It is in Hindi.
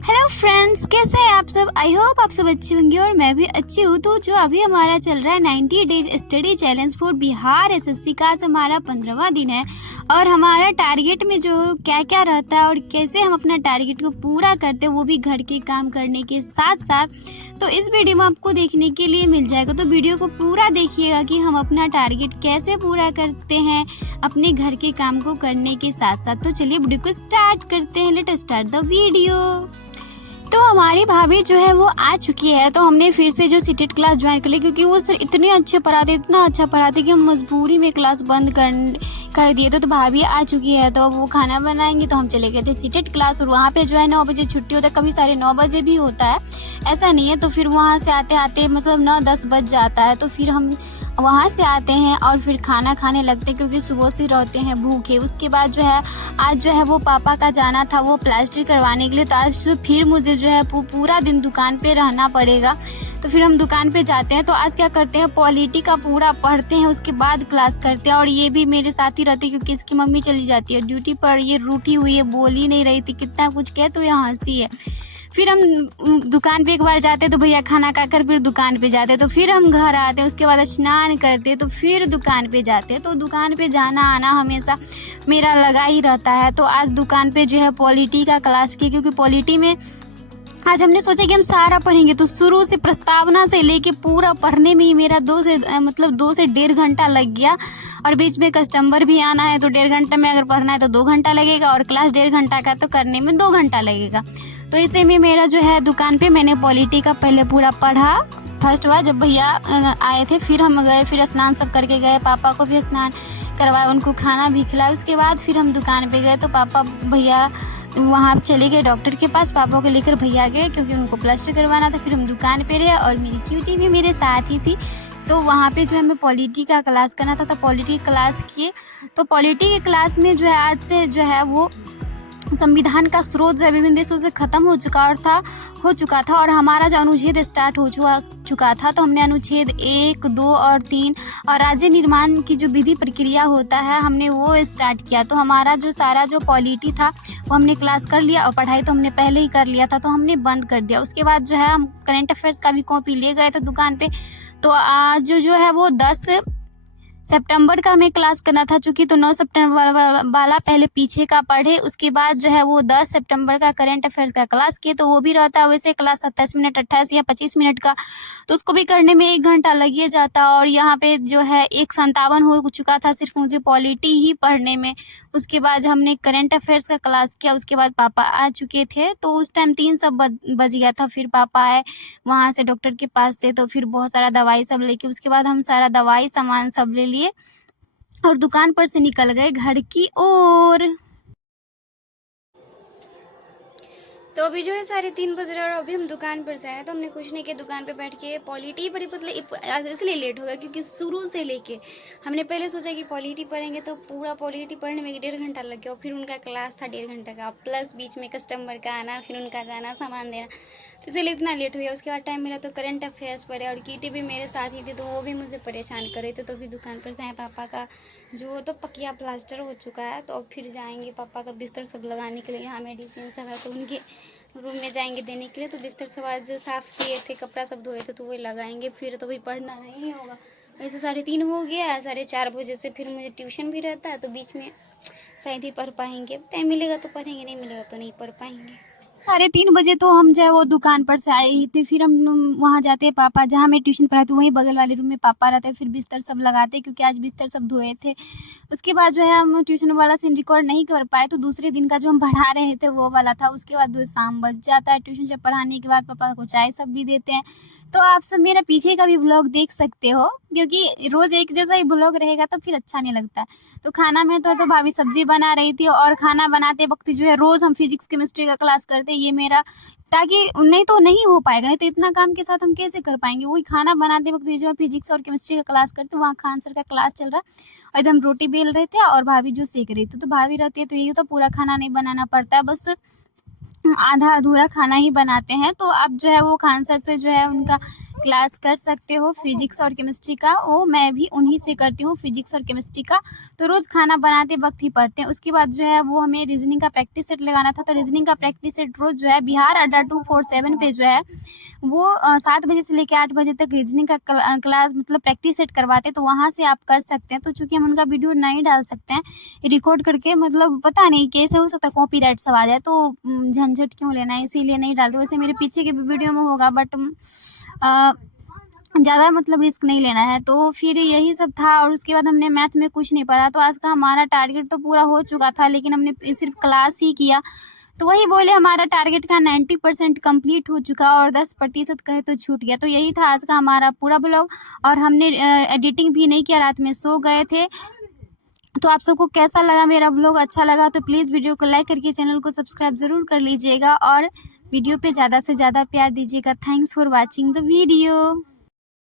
हेलो फ्रेंड्स, कैसे हैं आप सब। आई होप आप सब अच्छे होंगे और मैं भी अच्छी हूँ। तो जो अभी हमारा चल रहा है 90 days study challenge for Bihar SSC का, आज हमारा 15वां दिन है। और हमारा टारगेट में जो क्या क्या रहता है और कैसे हम अपना टारगेट को पूरा करते हैं, वो भी घर के काम करने के साथ साथ, तो इस वीडियो में आपको देखने के लिए मिल जाएगा। तो वीडियो को पूरा देखिएगा कि हम अपना टारगेट कैसे पूरा करते हैं अपने घर के काम को करने के साथ साथ। तो चलिए वीडियो को स्टार्ट करते हैं। Let start the video. तो हमारी भाभी जो है वो आ चुकी है। तो हमने फिर से जो सीटेड क्लास ज्वाइन कर ली, क्योंकि वो सर इतने अच्छे पढ़ाते, इतना अच्छा पढ़ाते कि हम मजबूरी में क्लास बंद कर दिए। तो भाभी आ चुकी है, तो वो खाना बनाएंगी। तो हम चले गए थे सीटेड क्लास, और वहाँ पे जो है 9 बजे छुट्टी होता है, कभी 9:30 बजे भी होता है, ऐसा नहीं है। तो फिर वहाँ से आते आते मतलब 9-10 बज जाता है। तो फिर हम वहाँ से आते हैं और फिर खाना खाने लगते हैं, क्योंकि सुबह से रहते हैं भूखे। उसके बाद जो है आज जो है वो पापा का जाना था वो प्लास्टर करवाने के लिए। तो आज फिर मुझे जो है पूरा दिन दुकान पे रहना पड़ेगा। तो फिर हम दुकान पे जाते हैं। तो आज क्या करते हैं, पॉलिटी का पूरा पढ़ते हैं, उसके बाद क्लास करते हैं। और ये भी मेरे साथ ही रहती है, क्योंकि इसकी मम्मी चली जाती है ड्यूटी पर। ये रूठी हुई है, बोल ही नहीं रही थी, कितना कुछ कहे तो ये हंसी है। फिर हम दुकान पे एक बार जाते तो भैया खाना खाकर फिर दुकान पे जाते। तो फिर हम घर आते, उसके बाद स्नान करते, तो फिर दुकान पे जाते। तो दुकान पे जाना आना हमेशा मेरा लगा ही रहता है। तो आज दुकान पे जो है पॉलिटी का क्लास की, क्योंकि पॉलिटी में आज हमने सोचा कि हम सारा पढ़ेंगे। तो शुरू से प्रस्तावना से लेके पूरा पढ़ने में ही मेरा 2 से 1.5 घंटा लग गया। और बीच में कस्टमर भी आना है, तो 1.5 घंटा में अगर पढ़ना है तो 2 घंटा लगेगा, और क्लास 1.5 घंटा का, तो करने में 2 घंटा लगेगा। तो इसी में मेरा जो है दुकान पे मैंने पॉलिटी का पहले पूरा पढ़ा। फर्स्ट बार जब भैया आए थे, फिर हम गए, फिर स्नान सब करके गए, पापा को भी स्नान करवाया, उनको खाना भी खिलाया। उसके बाद फिर हम दुकान पे गए। तो पापा भैया वहाँ चले गए डॉक्टर के पास, पापा को लेकर भैया गए, क्योंकि उनको प्लास्टर करवाना था। फिर हम दुकान पे रहे, और मेरी क्यूटी भी मेरे साथ ही थी। तो वहाँ पे जो है हमें पॉलिटी का क्लास करना था। तो पॉलिटी क्लास किए। तो पॉलिटी के क्लास में जो है आज से जो है वो संविधान का स्रोत जो विभिन्न देशों से खत्म हो चुका था और हमारा जो अनुच्छेद स्टार्ट हो चुका था। तो हमने अनुच्छेद 1, 2 और 3 और राज्य निर्माण की जो विधि प्रक्रिया होता है, हमने वो स्टार्ट किया। तो हमारा जो सारा जो पॉलिटी था वो हमने क्लास कर लिया, और पढ़ाई तो हमने पहले ही कर लिया था, तो हमने बंद कर दिया। उसके बाद जो है हम करंट अफेयर्स का भी कॉपी ले गए थे दुकान पे। तो आज जो है वो 10 सितंबर का हमें क्लास करना था, चूँकि तो 9 सितंबर वाला पहले पीछे का पढ़े, उसके बाद जो है वो 10 सितंबर का करंट अफेयर्स का क्लास किए। तो वो भी रहता है वैसे क्लास 27 मिनट, 28 या 25 मिनट का, तो उसको भी करने में 1 घंटा लग ही जाता। और यहाँ पे जो है 1:57 हो चुका था सिर्फ मुझे पॉलिटी ही पढ़ने में। उसके बाद हमने करंट अफेयर्स का क्लास किया। उसके बाद पापा आ चुके थे, तो उस टाइम 3 सब बज गया था। फिर पापा आए वहाँ से डॉक्टर के पास से, तो फिर बहुत सारा दवाई सब लेके, उसके बाद हम सारा दवाई सामान सब ले लिए और दुकान पर से निकल गए घर की ओर। तो अभी जो है 3:30 बज रहे हैं, और अभी हम दुकान पर से आए। तो हमने कुछ नहीं किया, दुकान पे बैठ के पॉलिटी पढ़ी। मतलब इसलिए लेट हो गया क्योंकि शुरू से लेके हमने पहले सोचा कि पॉलिटी पढ़ेंगे, तो पूरा पॉलिटी पढ़ने में 1.5 घंटा लग गया। और फिर उनका क्लास था 1.5 घंटे का, प्लस बीच में कस्टमर का आना, फिर उनका जाना, सामान देना, तो इसलिए इतना लेट हो गया। उसके बाद टाइम मिला तो करंट अफेयर्स पढ़े, और कीटी भी मेरे साथ ही थी, तो वो भी मुझे परेशान कर रहे थे। तो अभी दुकान पर से आए, पापा का जो तो पकिया प्लास्टर हो चुका है, तो अब फिर जाएंगे पापा का बिस्तर सब लगाने के लिए। यहाँ मेडिसिन सब है, तो उनके रूम में जाएंगे देने के लिए। तो बिस्तर सब आज साफ़ किए थे, कपड़ा सब धोए थे, तो वही लगाएंगे। फिर तो भी पढ़ना नहीं होगा। वैसे 3:30 हो गया है, 4:30 बजे से फिर मुझे ट्यूशन भी रहता है, तो बीच में शायद ही पढ़ पाएंगे। टाइम मिलेगा तो पढ़ेंगे, नहीं मिलेगा तो नहीं पढ़ पाएंगे। 3:30 बजे तो हम जो है वो दुकान पर से आए थे। फिर हम वहाँ जाते हैं, पापा जहाँ मैं ट्यूशन पढ़ाती हूँ वहीं बगल वाले रूम में पापा रहते हैं। फिर बिस्तर सब लगाते, क्योंकि आज बिस्तर सब धोए थे। उसके बाद जो है हम ट्यूशन वाला सीन रिकॉर्ड नहीं कर पाए, तो दूसरे दिन का जो हम पढ़ा रहे थे वो वाला था। उसके बाद शाम बज जाता है, ट्यूशन से पढ़ाने के बाद पापा को चाय सब भी देते हैं। तो आप सब मेरा पीछे का भी ब्लॉग देख सकते हो, क्योंकि रोज़ एक जैसा ही ब्लॉग रहेगा तो फिर अच्छा नहीं लगता। तो खाना में तो भाभी सब्जी बना रही थी, और खाना बनाते वक्त जो है रोज़ हम फिजिक्स केमिस्ट्री का क्लास करते, ये मेरा, ताकि नहीं तो नहीं हो पाएगा, नहीं तो इतना काम के साथ हम कैसे कर पाएंगे। वही खाना बनाते वक्त जो है फिजिक्स और केमिस्ट्री का क्लास करते, वहाँ खान सर का क्लास चल रहा, और इधर हम रोटी बेल रहे थे और भाभी जो सेक रही थी। तो भाभी रहती है तो यही तो पूरा खाना नहीं बनाना पड़ता है, बस आधा अधूरा खाना ही बनाते हैं। तो अब जो है वो खान सर से जो है उनका क्लास कर सकते हो फिजिक्स और केमिस्ट्री का। वो मैं भी उन्हीं से करती हूँ फिजिक्स और केमिस्ट्री का। तो रोज़ खाना बनाते वक्त ही पढ़ते हैं। उसके बाद जो है वो हमें रीजनिंग का प्रैक्टिस सेट लगाना था, तो रीजनिंग का प्रैक्टिस सेट रोज़ जो है बिहार अड्डा 247 पे जो है वो 7 बजे से लेकर 8 बजे तक रीजनिंग का क्लास मतलब प्रैक्टिस सेट करवाते हैं, तो वहाँ से आप कर सकते हैं। तो चूँकि हम उनका वीडियो नहीं डाल सकते हैं रिकॉर्ड करके, मतलब पता नहीं कैसे हो सकता है कॉपीराइट सब आ जाए, तो झंझट क्यों लेना है, इसीलिए नहीं डालते। वैसे मेरे पीछे के वीडियो में होगा, बट ज़्यादा मतलब रिस्क नहीं लेना है। तो फिर यही सब था, और उसके बाद हमने मैथ में कुछ नहीं पढ़ा। तो आज का हमारा टारगेट तो पूरा हो चुका था, लेकिन हमने सिर्फ क्लास ही किया। तो वही बोले हमारा टारगेट का 90% कंप्लीट हो चुका और 10% कहे तो छूट गया। तो यही था आज का हमारा पूरा ब्लॉग, और हमने एडिटिंग भी नहीं किया, रात में सो गए थे। तो आप सबको कैसा लगा मेरा ब्लॉग? अच्छा लगा तो प्लीज़ वीडियो को लाइक करके चैनल को सब्सक्राइब ज़रूर कर लीजिएगा, और वीडियो पे ज़्यादा से ज़्यादा प्यार दीजिएगा। Thanks for watching the video.